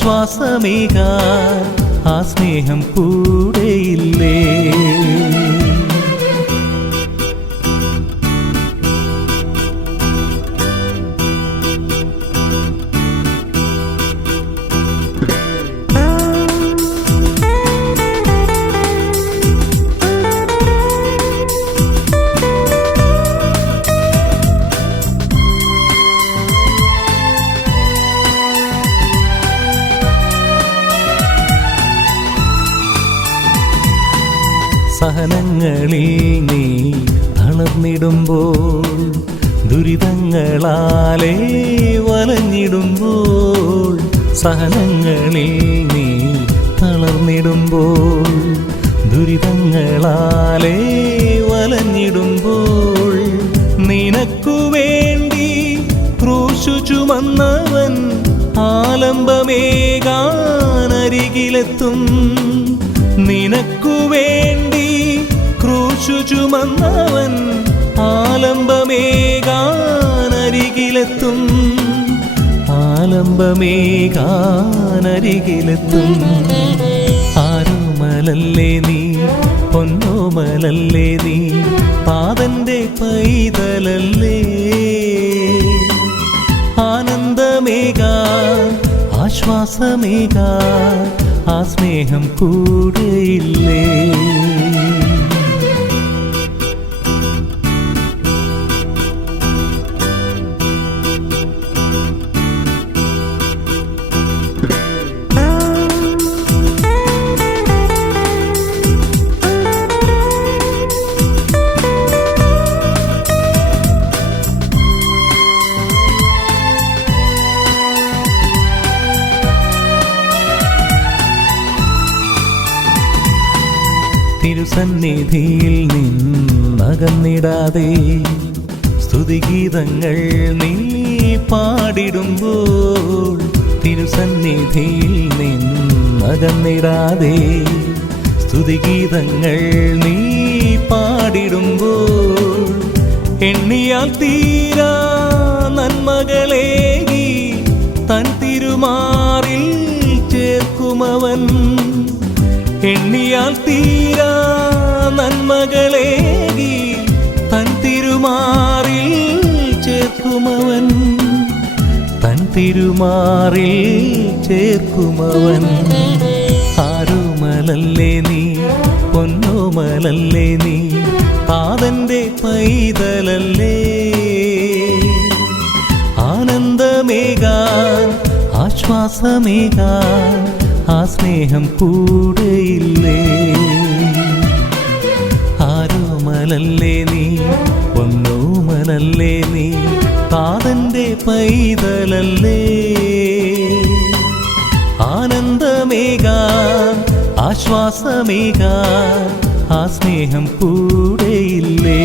ആശ്വാസമേകാൻ ആ സ്നേഹം കൂടെയില്ലേ? ദുരിതങ്ങളാലേ വലഞ്ഞിടുമ്പോൾ നിനക്കു വേണ്ടി ക്രൂശു ചുമന്നവൻ ആലംബമേകാനരികിലെത്തും. നിനക്കു വേണ്ടി ക്രൂശു ചുമന്നവൻ ആലംബമേകാനരികിലെത്തും. ആലംബമേകാനരികിലെത്തും. ആരോമലല്ലേ നീ? പൊന്നോമലല്ലേ നീ? പാതന്റെ പൈതലല്ലേ? ആനന്ദമേകാ ആശ്വാസമേകാ ആ സ്നേഹം കൂടെയില്ലേ? നിന്നകന്നിടാതെ സ്തുതിഗീതങ്ങൾ നീ പാടിടുമ്പോൾ തിരുസന്നിധിയിൽ നിന്നകന്നിടാതെ സ്തുതിഗീതങ്ങൾ നീ പാടിടുമ്പോൾ എണ്ണിയാൽ തീരാ നന്മകളേകി തൻ തിരുമാറിൽ ചേർക്കുമവൻ. എണ്ണിയാൽ തീരാ നന്മകളേകി തൻ തിരുമാറിൽ ചേർക്കുമവൻ. തൻ തിരുമാറിൽ ചേർക്കുമവൻ. ആരുമലല്ലേ നീ? പൊന്നുമലല്ലേ നീ? പാതന്റെ പൈതലല്ലേ? ആനന്ദമേകാൻ ആശ്വാസമേകാൻ ആ സ്നേഹം കൂടെയില്ലേ? ആരുമലല്ലേ നീ? പൊന്നോമലല്ലേ നീ? താതന്റെ പൈതലല്ലേ? ആനന്ദമേകാൻ ആശ്വാസമേകാൻ ആ സ്നേഹം കൂടെയില്ലേ?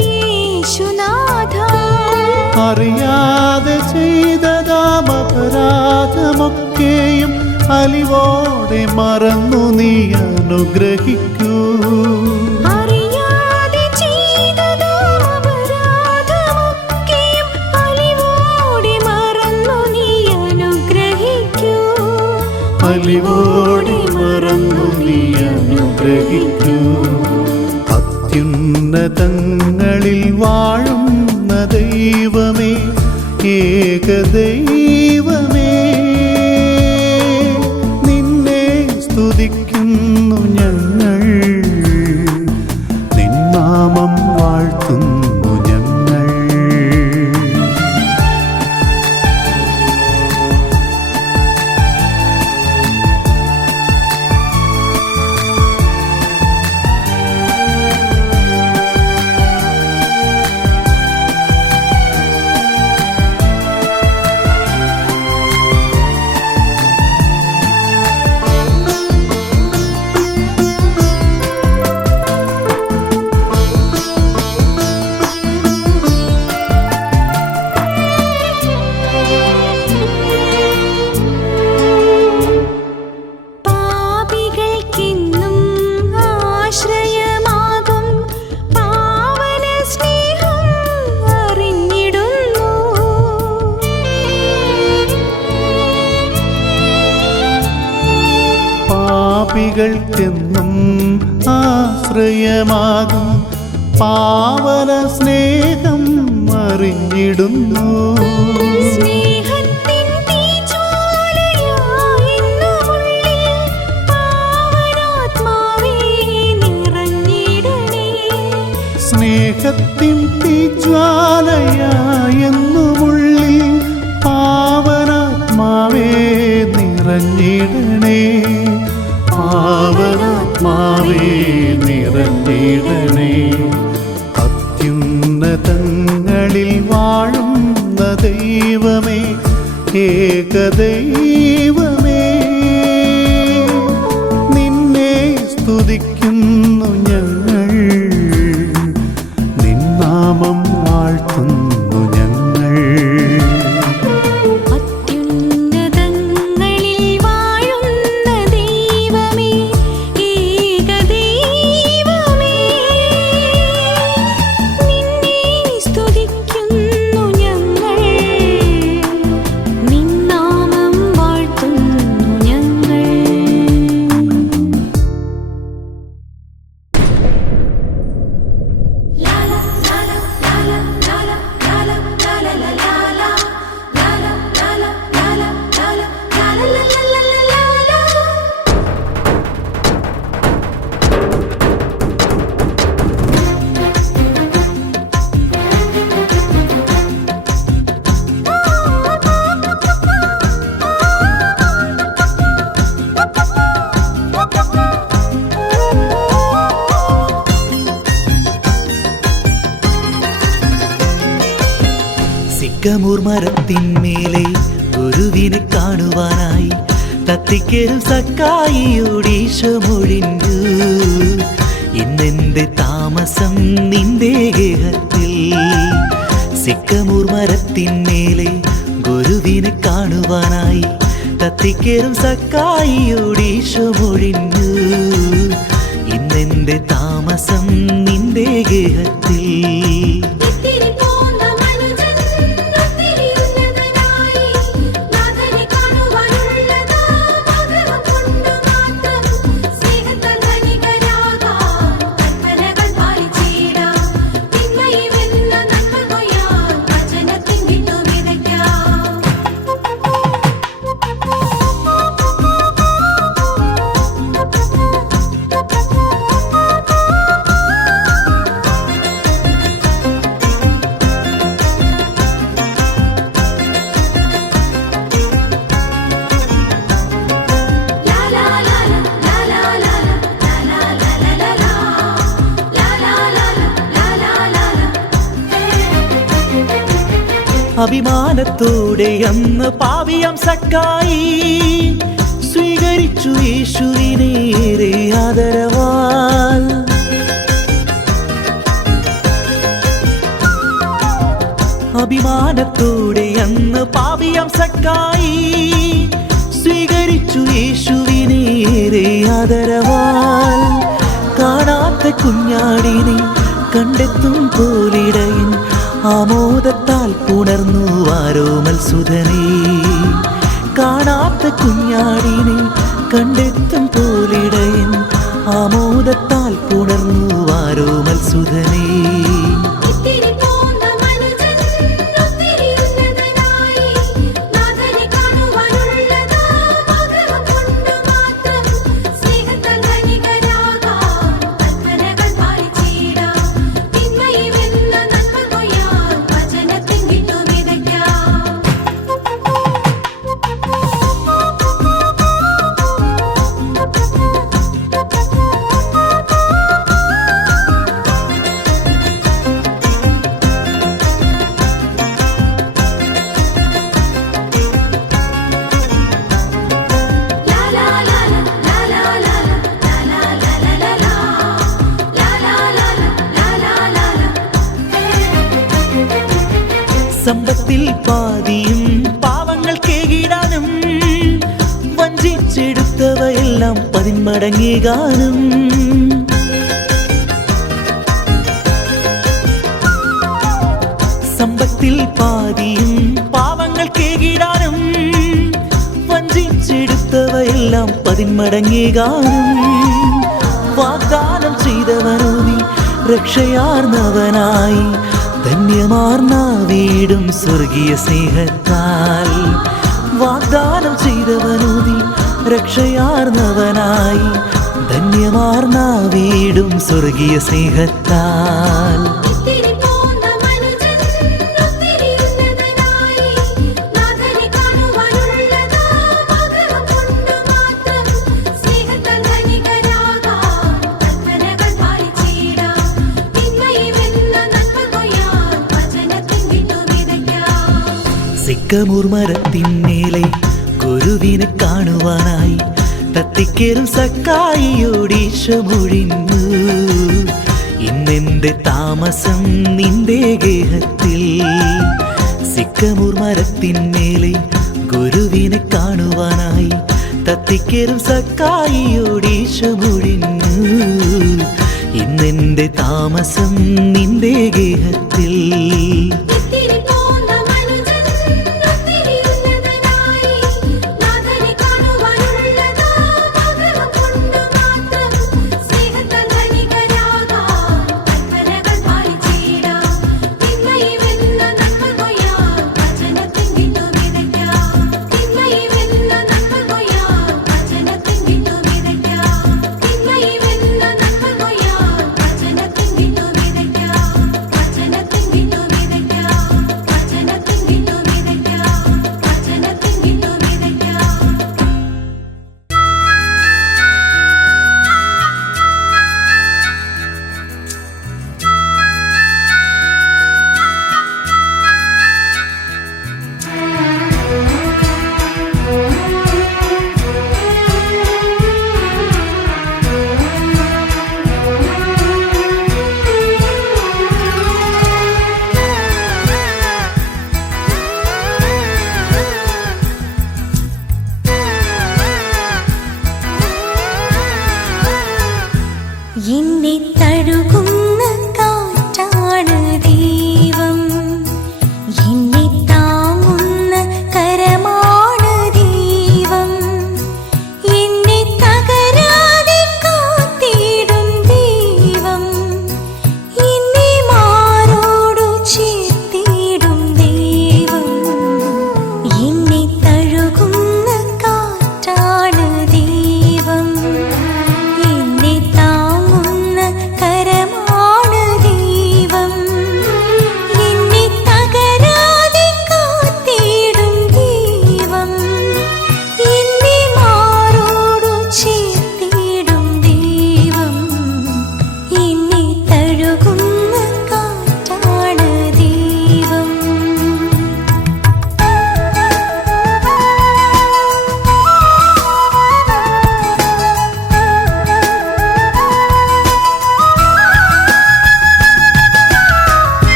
യേശുനാഥ. അറിയാതെ ചെയ്തതാമപരാധമൊക്കെയും അലിവോടെ മറന്നു നീ അനുഗ്രഹിക്കൂ. അത്യുന്നതങ്ങളിൽ വാഴുന്ന ദൈവമേ ഏകദൈവമേ പാപികൾക്കെന്നും ആശ്രയമാകും. പാവന സ്നേഹം അറിഞ്ഞിടുന്നു. സ്നേഹത്തിൻ തീജ്വാലയായെന്നുമുള്ളിൽ പാവനാത്മാവേ നിറഞ്ഞിടണേ. നിറഞ്ഞിടണേ അത്യുന്നതങ്ങളിൽ വാഴുന്ന ദൈവമേ ഏകദൈവമേ. നിന്നെ സ്തുതിക്കുന്നു ഞങ്ങൾ. നിന്നാമം വാഴ്ത്തുന്നു. മരത്തിന്മേലെ ഗുരുവിനെ കാണുവാനായി തത്തിക്കരും സക്കായിയോടീശമൊഴിഞ്ഞു ഇന്നെന്റെ താമസം നിന്റെ ഗേഹത്തിൽ. സിക്കമൂർ മരത്തിന്മേലെ ഗുരുവിനെ കാണുവാനായി തത്തിക്കരും സക്കായിയോടീശമൊഴിഞ്ഞു ഇന്നെന്റെ താമസം നിന്റെ ഗേഹത്തിൽ. അഭിമാനത്തോടെ അന്ന് പാവിയം സക്കായി സ്വീകരിച്ചു യേശുവിനേറെ ആദരവാൽ. അഭിമാനത്തോടെ അന്ന് പാവിയം സക്കായി സ്വീകരിച്ചു യേശുവിനേറെ ആദരവാൽ. കാണാത്ത കുഞ്ഞാടിനെ കണ്ടെത്തും പോലിടയൻ ഉണർന്നു വാരോ മത്സുധനെ സുധനേ. കാണാത്ത കുഞ്ഞാടിനെ കണ്ടെത്തും പോലിടയൻ ആമോദത്താൽ പുണർന്നു വാരോ സുധനേ. സമ്പത്തിൽ പാതിയും പാവങ്ങൾ കേകിടാനും വഞ്ചിച്ചെടുത്തവയെല്ലാം പതിന്മടങ്ങികാനും സമ്പത്തിൽ പാതിയും പാവങ്ങൾ കേകിടാനും വഞ്ചിച്ചെടുത്തവയെല്ലാം പതിന്മടങ്ങികാനും വാഗ്ദാനം ചെയ്തവനോ നീ രക്ഷയാർന്നവനായി ധന്യമാർന്ന വീടും സ്വർഗീയ സ്നേഹത്താൽ. വാഗ്ദാനം ചെയ്തവനോ നീ രക്ഷയാർന്നവനായി. ധന്യമാർന്ന വീടും സ്വർഗീയ സ്നേഹത്താൽ. സിക്കമൂർ മരത്തിന്മേലെ ഗുരുവിനെ കാണുവാനായി തത്തിക്കേറും സക്കായിയോടീശമൊഴിഞ്ഞു ഇന്നെന്റെ താമസം നിന്റെ ഗേഹത്തിൽ. സിക്കമൂർ മരത്തിന്മേലെ ഗുരുവിനെ കാണുവാനായി തത്തിക്കേറും സക്കായിയോടീശമൊഴിഞ്ഞു ഇന്നെന്റെ താമസം നിന്റെ ഗേഹത്തിൽ.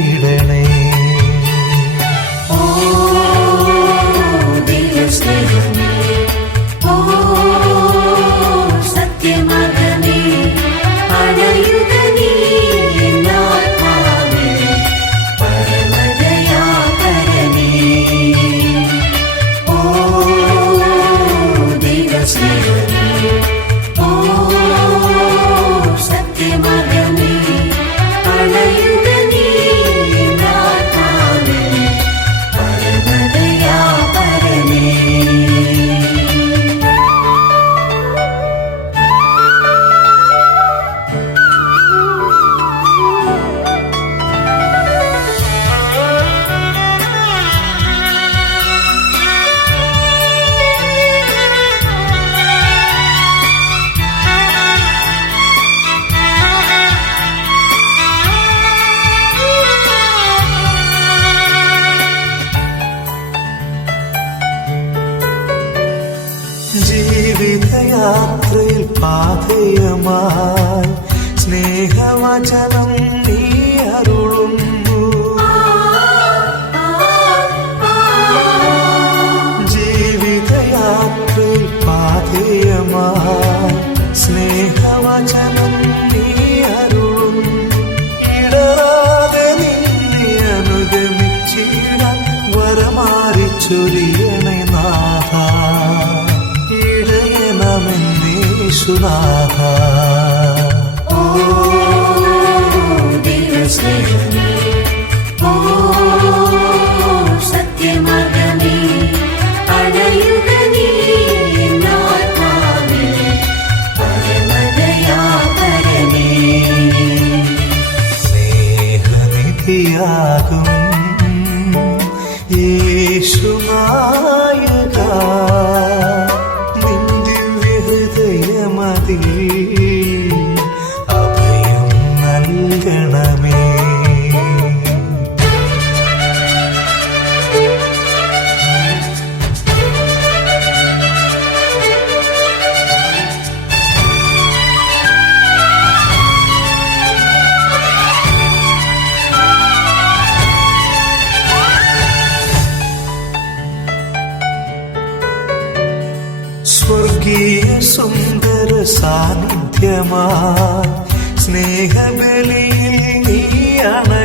ആനന്ദമേകിടണേ you. നീ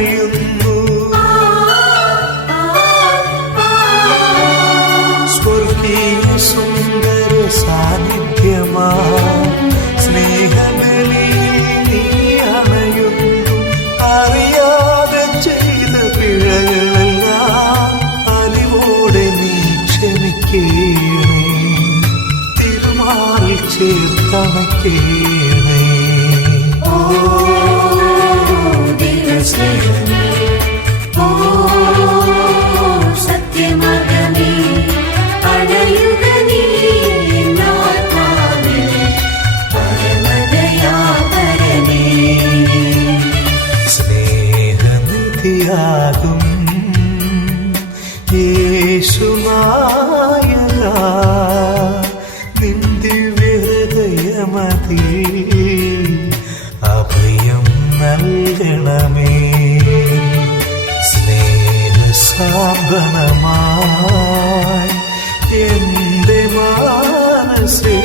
മതി അഭയം നൽകണമേ. സ്നേഹസാധനമായി എന്റെ മാനസേ.